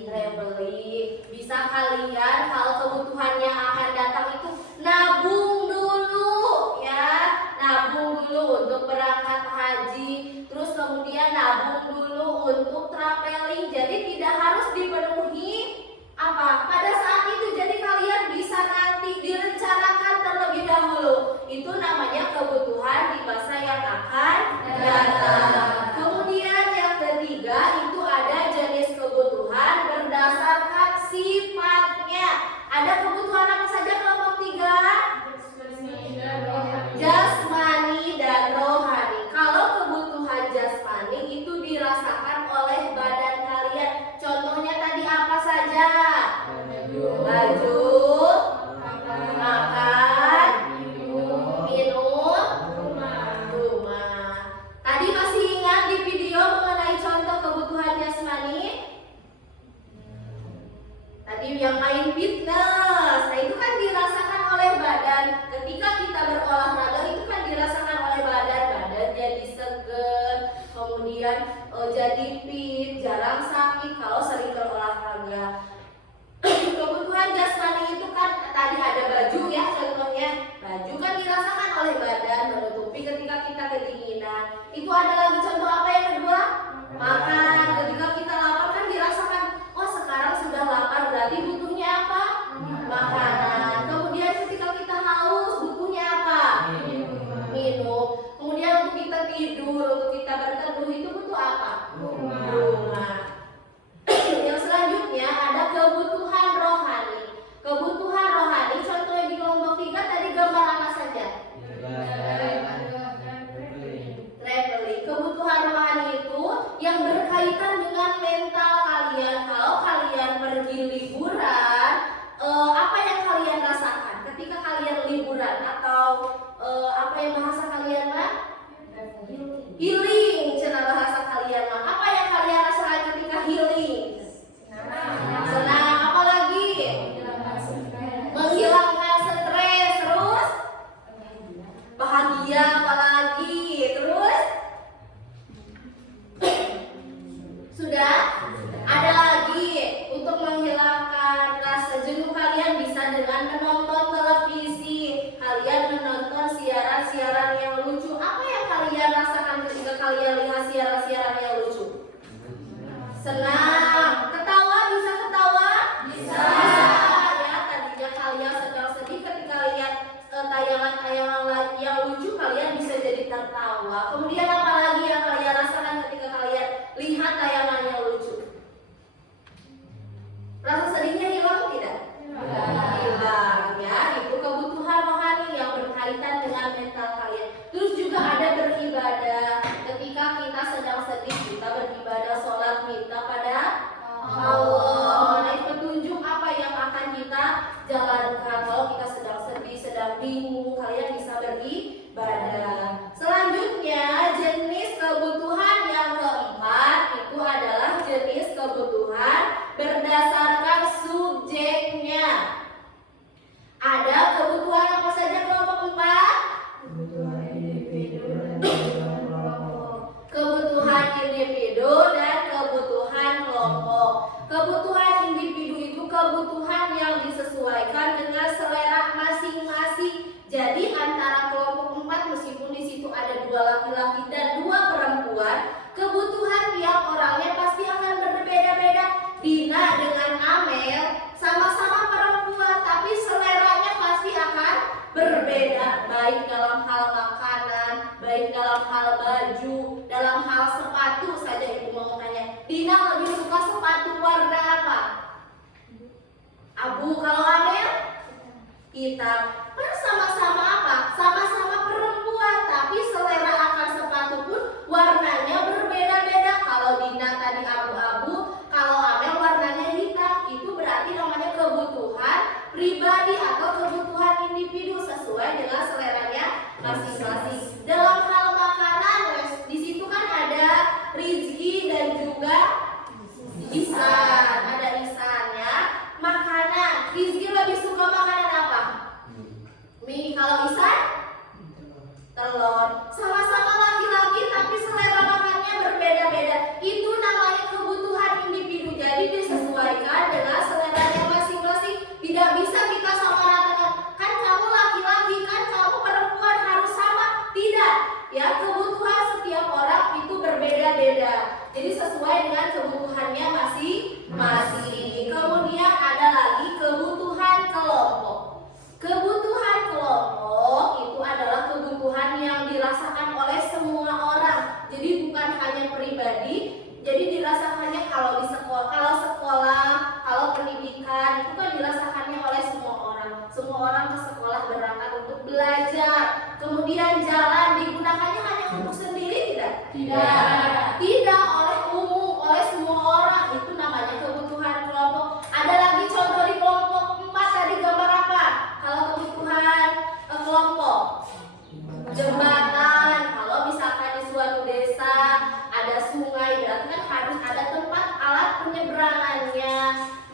Traveling. Bisa kalian kalau kebutuhannya akan datang itu nabung dulu, ya. Nabung dulu untuk berangkat haji, terus kemudian nabung dulu untuk traveling. Jadi tidak harus dipenuhi apa pada saat itu. Jadi kalian bisa nanti direncanakan terlebih dahulu. Itu namanya kebutuhan di masa yang akan datang. Kemudian yang ketiga itu ada jenis kebutuhan berdasarkan sifatnya. Ada kebutuhan apa saja kelompok 3? Jasmani dan rohani. Kalau kebutuhan jasmani itu dirasakan oleh badan kalian. Contohnya tadi apa saja? Baju, makan, minum, rumah. Tadi masih ingat di video mengenai contoh kebutuhan jasmani? Tadi yang main fitness, nah itu kan dirasakan oleh badan. Ketika kita berolahraga itu kan dirasakan oleh badan. Badan jadi seger, kemudian jadi fit, jarang sakit kalau sering berolahraga. Kebutuhan jasmani itu kan tadi ada baju, ya, contohnya baju kan dirasakan oleh badan, menutupi ketika kita kedinginan. Itu ada lagi contoh apa yang kedua? Makan. Ketika kita lapar kan dirasakan, oh sekarang sudah lapar, berarti butuhnya apa? Makanan. Kemudian ketika kita haus, butuhnya apa? Minum. Kemudian untuk kita tidur, untuk kita berteduh, itu butuh apa? Rumah. Yang selanjutnya ada kebutuhan rohani. Kebutuhan rohani contohnya di kelompok 3 tadi gambar apa saja? Traveling. Kebutuhan rohani itu yang berkaitan dengan mental kalian. Kalau kalian pergi liburan, apa yang kalian rasakan ketika kalian liburan? Atau apa yang bahasa kalian, Mbak? Healing. Cenah Ya, apalagi? Terus? Sudah? Ada lagi. Untuk menghilangkan rasa jenuh kalian bisa dengan menonton televisi. Kalian menonton siaran-siaran yang lucu. Apa yang kalian rasakan ketika kalian lihat siaran-siaran yang lucu? Senang. Ketawa, bisa ketawa? Bisa. Ya, tadinya kalian sedang sedih ketika lihat tayangan-tayangan yang lucu, kalian bisa jadi tertawa. Kemudian apa lagi yang kalian rasakan ketika kalian lihat tayangan yang lucu? Rasa sedihnya hilang tidak? Hilang ya, itu kebutuhan rohani yang berkaitan dengan mental kalian. Terus juga ada beribadah. Ketika kita sedang sedih, kita beribadah, sholat, minta pada Allah. Nah, petunjuk apa yang akan kita jalankan kalau kita sedang sedih, sedang bingung, kalian bisa beribadah. Selanjutnya, jenis kebutuhan yang keempat itu adalah jenis kebutuhan berdasarkan subjeknya. Ada kebutuhan apa saja kelompok 4? Kebutuhan individu dan kebutuhan kelompok. Kebutuhan individu dan kebutuhan kelompok. Kebutuhan individu itu kebutuhan yang disesuaikan dengan selera masing-masing. Jadi antara kelompok 4 meskipun di situ ada 2 laki-laki dan 2 perempuan, kebutuhan tiap orangnya pasti akan berbeda-beda. Dina dengan Amel sama-sama perempuan, tapi seleranya pasti akan berbeda, baik dalam hal makanan, baik dalam hal baju, dalam hal sepatu saja. Ibu mau tanya, Dina lebih suka sepatu warna apa? Abu. Kalau Amel? Hitam. Kan sama-sama apa? Sama-sama perempuan, tapi selera akan sepatu pun warnanya berbeda-beda. Kalau Dina tadi abu-abu, kalau Amel warnanya hitam. Itu berarti namanya kebutuhan pribadi atau kebutuhan individu sesuai dengan seleranya masing-masing. Dalam hal makanan, di situ kan ada Rizky dan juga Isan. Ada Isan ya. Makanan, Rizky lebih suka makanan apa? Mie. Kalau Isan? Telur. Sama-sama laki-laki tapi selera makannya berbeda-beda. Itu namanya kebutuhan individu. Jadi disesuaikan dengan seleranya masing-masing. Tidak bisa kita samaratakan. Kan kamu laki-laki, kan kamu perempuan harus sama. Tidak. Ya, kebutuhan setiap orang itu berbeda-beda. Jadi sesuai dengan kebutuhannya masing-masing. Kemudian ada lagi kebutuhan kelompok. Kebutuhan kelompok itu adalah kebutuhan yang dirasakan oleh semua orang. Jadi bukan hanya pribadi. Jadi dirasakannya kalau di sekolah, kalau pendidikan itu kan dirasakannya oleh semua orang. Semua orang ke sekolah berangkat untuk belajar. Kemudian jalan digunakannya hanya untuk sendiri tidak? Tidak, oleh umum, oleh semua orang. Itu namanya kebutuhan kelompok. Ada lagi contoh di kelompok 4 tadi gambar apa? Kalau kebutuhan kelompok, jembatan. Kalau misalkan di suatu desa ada sungai, berarti kan harus ada tempat alat penyeberangannya.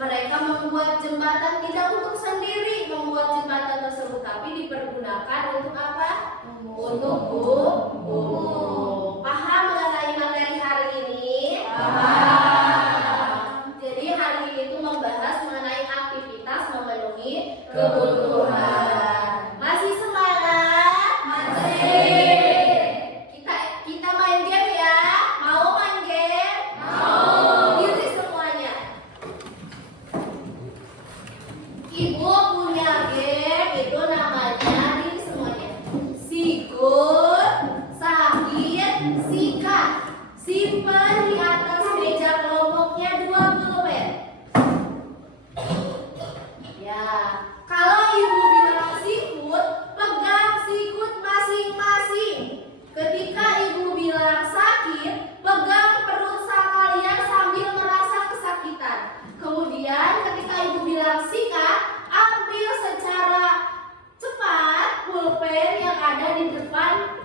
Mereka membuat jembatan tidak untuk sendiri membuat jembatan tersebut, tapi dipergunakan untuk apa? Untuk umum. Paham mengenai materi hari ini? Paham. Jadi hari ini itu membahas mengenai aktivitas memenuhi kebutuhan. Masih semangat? Masih. Kita main game ya? Mau main game? Mau. Diri semuanya. Ibu punya game itu namanya, diri semuanya, Sikut, Sakit, Sikat. Simpan di atas meja kelompoknya 20 menit. Ya, kalau ibu bilang sikut, pegang sikut masing-masing. Ketika ibu bilang sakit, pegang perut kalian sambil merasa kesakitan. Kemudian ketika ibu bilang sikat, ambil secara cepat pulpen yang ada di depan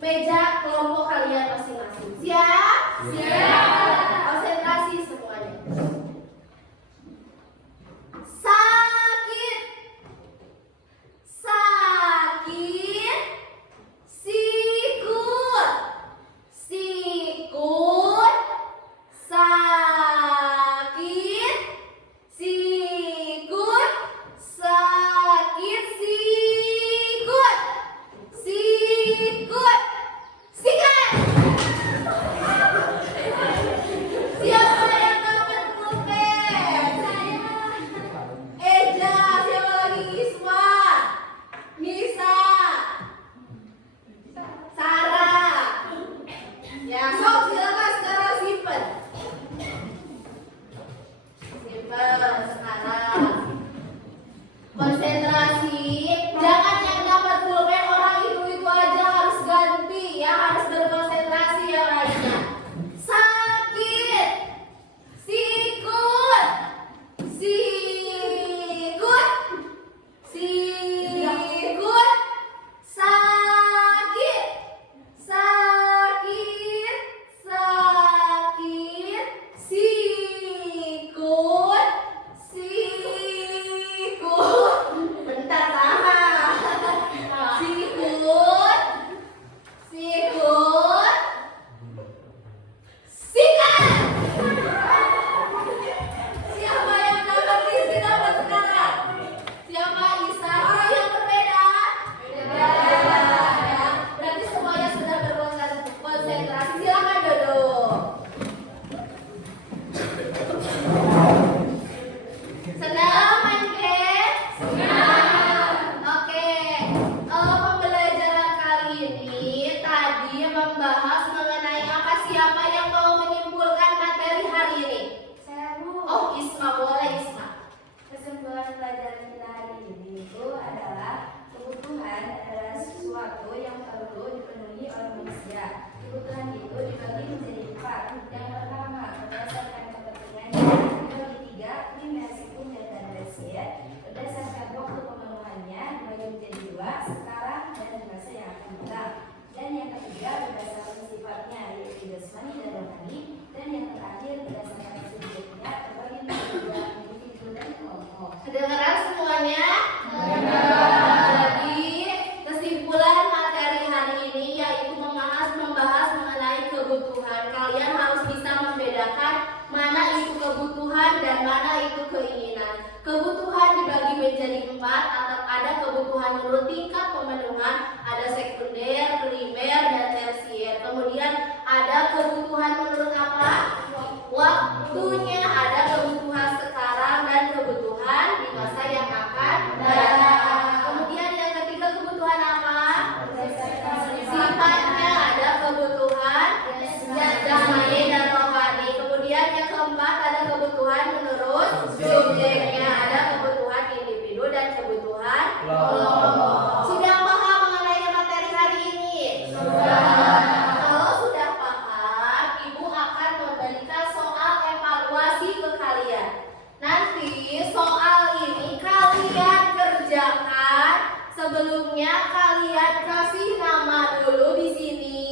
meja kelompok kalian masing-masing. Siap? Siap. Konsentrasi semuanya. Sakit, sakit, membahas mengenai apa. Siapa yang mau menyimpulkan materi hari ini? Saya Bu. Oh, Isma, boleh Isma. Kesimpulan pelajaran kita hari ini itu adalah kebutuhan adalah sesuatu yang perlu dipenuhi oleh manusia. Kebutuhan itu dibagi menjadi 4. Yang pertama, berdasarkan kepentingan. Yang dibagi 3, primer, sekunder, dan tersier. Berdasarkan waktu pemenuhannya dibagi menjadi 2, sekarang dan di masa yang akan datang. Dan yang ketiga, berdasarkan sifatnya, yaitu jasmani dan rohani. Dan yang terakhir, berdasarkan subjeknya terbagi menjadi 2, individu dan kelompok. Kedengaran semuanya? Jadi kesimpulan materi hari ini yaitu membahas mengenai kebutuhan. Kalian harus bisa membedakan mana itu kebutuhan dan mana itu keinginan. Kebutuhan dibagi menjadi 4 atau ada kebutuhan menurut tingkat pemenuhan, ada sekunder, primer, dan tersier. Kemudian ada kebutuhan menurut apa? Waktunya, ada kebutuhan sekarang dan kebutuhan di masa yang akan datang. Kemudian yang ketiga kebutuhan apa? Sifatnya, ada kebutuhan jasmani dan rohani. Kemudian yang keempat ada kebutuhan menurut subjeknya, ada kebutuhan individu dan kebutuhan kelompok. Sudah paham mengenai materi hari ini? Kalau sudah paham, Ibu akan memberikan soal evaluasi ke kalian. Nanti soal ini kalian kerjakan. Sebelumnya kalian kasih nama dulu di sini,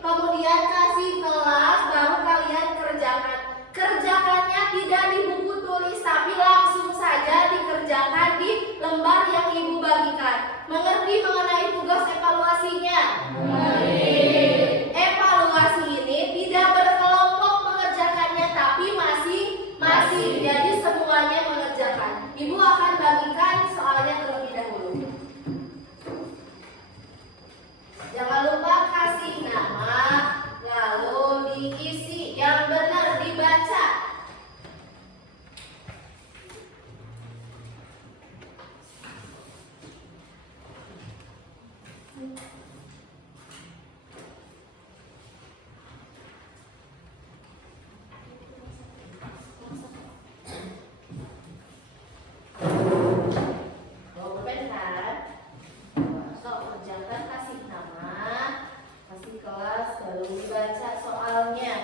kemudian kasih kelas, baru kalian kerjakan. Kerjakannya tidak di buku tulis, tapi langsung saja dikerjakan di lembar yang Ibu bagikan. Mengerti mengenai tugas evaluasinya? Evaluasi ini tidak berkelompok mengerjakannya, tapi masih jadi semuanya mengerjakan. Ibu akan bagikan soalnya terlebih dahulu. Jangan lupa kasih nama, lalu diisi yang benar dibaca. Dokumen kan? So, kerjakan, kasih nama, kasih kelas, lalu dibaca soalnya.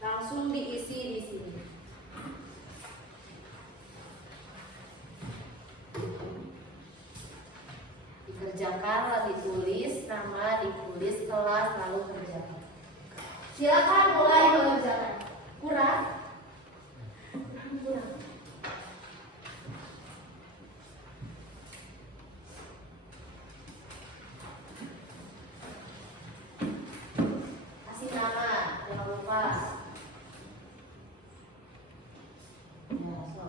Langsung diisi di sini. Dikerjakan, lalu ditulis nama, ditulis kelas, lalu kerjakan. Silakan mulai mengerjakan. Kurang? Kurang. Kasih nama, jangan lupa. Ya, so.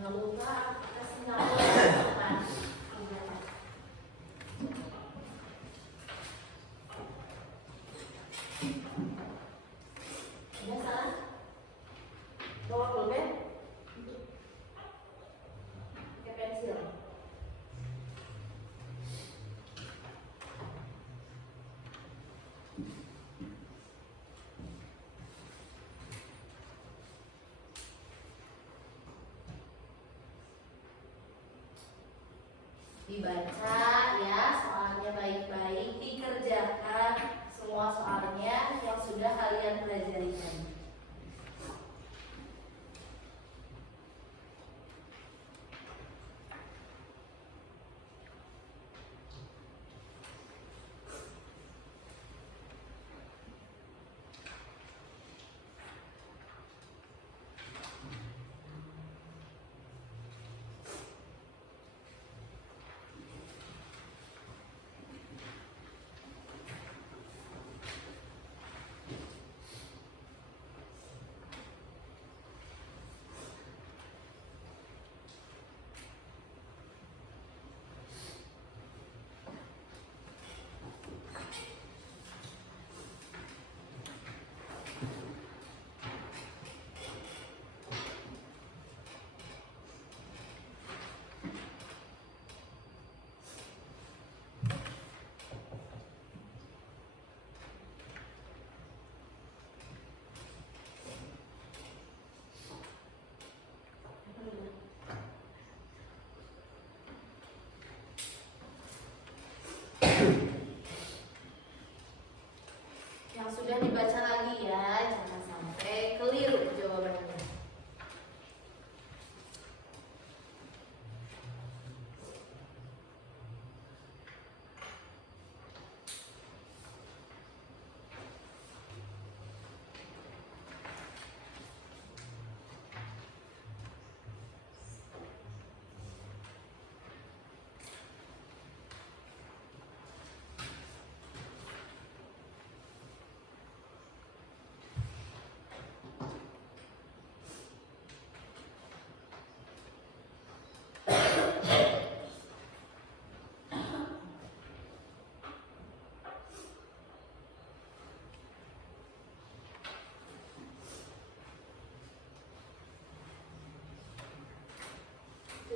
Jangan lupa kasih nama depan. Udah salah? Bawa pulpen? Pakai pensil. Dibaca ya soalnya baik-baik, dikerjakan semua soalnya yang sudah kalian pelajari tadi.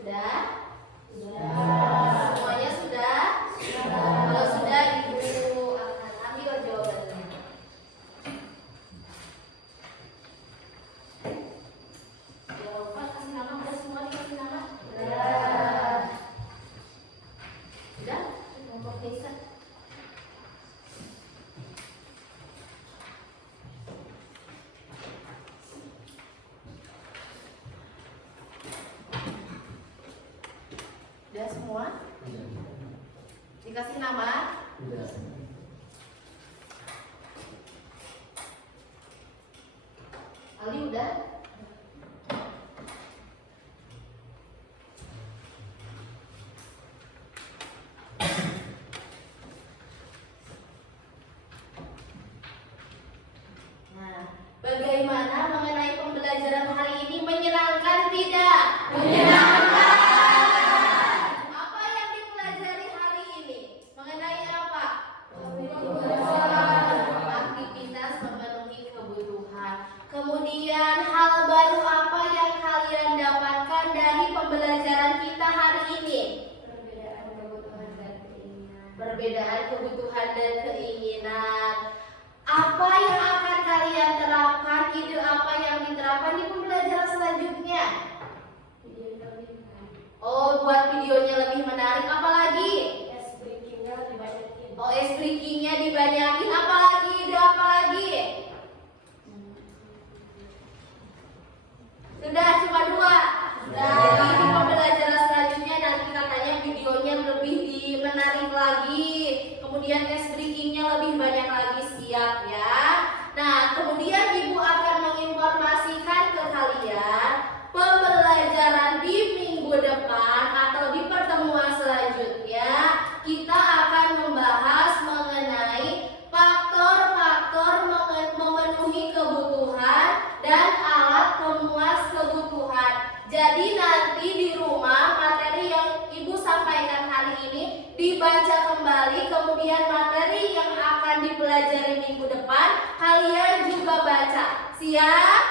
Sudah? Semuanya sudah? Kalau sudah, Ibu akan ambil jawabannya. Jangan lupa kasih nama, udah semua dikasih nama? Sudah? Kelompok desa. Udah semua? Dikasih nama? Ali udah? Nah, bagaimana mengenai pembelajaran hari ini? Menyenangkan tidak? Menyenangkan. Apa yang dipelajari hari ini? Mengenai apa? Aktivitas memenuhi kebutuhan. Kemudian hal baru apa yang kalian dapatkan dari pembelajaran kita hari ini? Perbedaan kebutuhan dan keinginan. Apa yang akan kalian terapkan? Ide apa yang diterapkan di pembelajaran selanjutnya? Oh, buat videonya lebih menarik. Apalagi? Oh, ice breakingnya dibanyakin. Apalagi? Ide apa lagi? Sudah, cuma 2. Jadi di pembelajaran selanjutnya nanti katanya videonya lebih menarik lagi. Kemudian ice breakingnya lebih banyak lagi. Siap ya. Nah, kemudian Ibu akan menginformasikan ke kalian pembelajaran di minggu depan atau di pertemuan selanjutnya kita akan membahas mengenai faktor-faktor memenuhi kebutuhan dan alat pemuas kebutuhan. Jadi nanti di rumah materi yang Ibu sampaikan hari ini dibaca kembali, kemudian materi yang akan dipelajari minggu depan kalian juga baca. Siap?